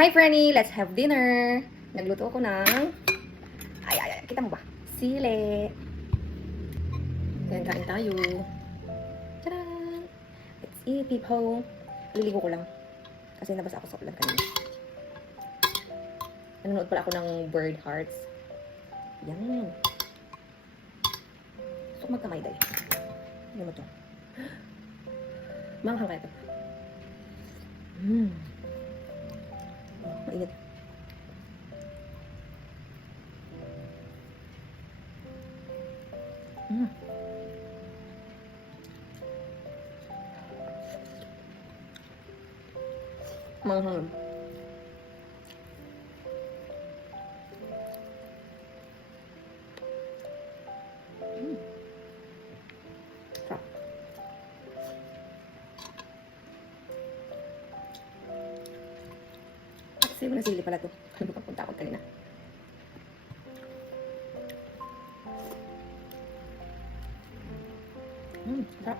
Hi, Franny! Let's have dinner! Nagluto ako ng... Ay, kita mo ba? Sili! Kain tayo. Tadaan! Let's eat, people! Liligo ko lang. Kasi nabasa ako sa ulan kanina. Nanonood pala ako ng bird hearts. Yan. Gusto ko magkamay dahil. Ano mo to? Manghang kaya to. Mainit. Manghang. Sarap. Kasi mo na sili pala to. Ano ba punta ako kanina? Sarap.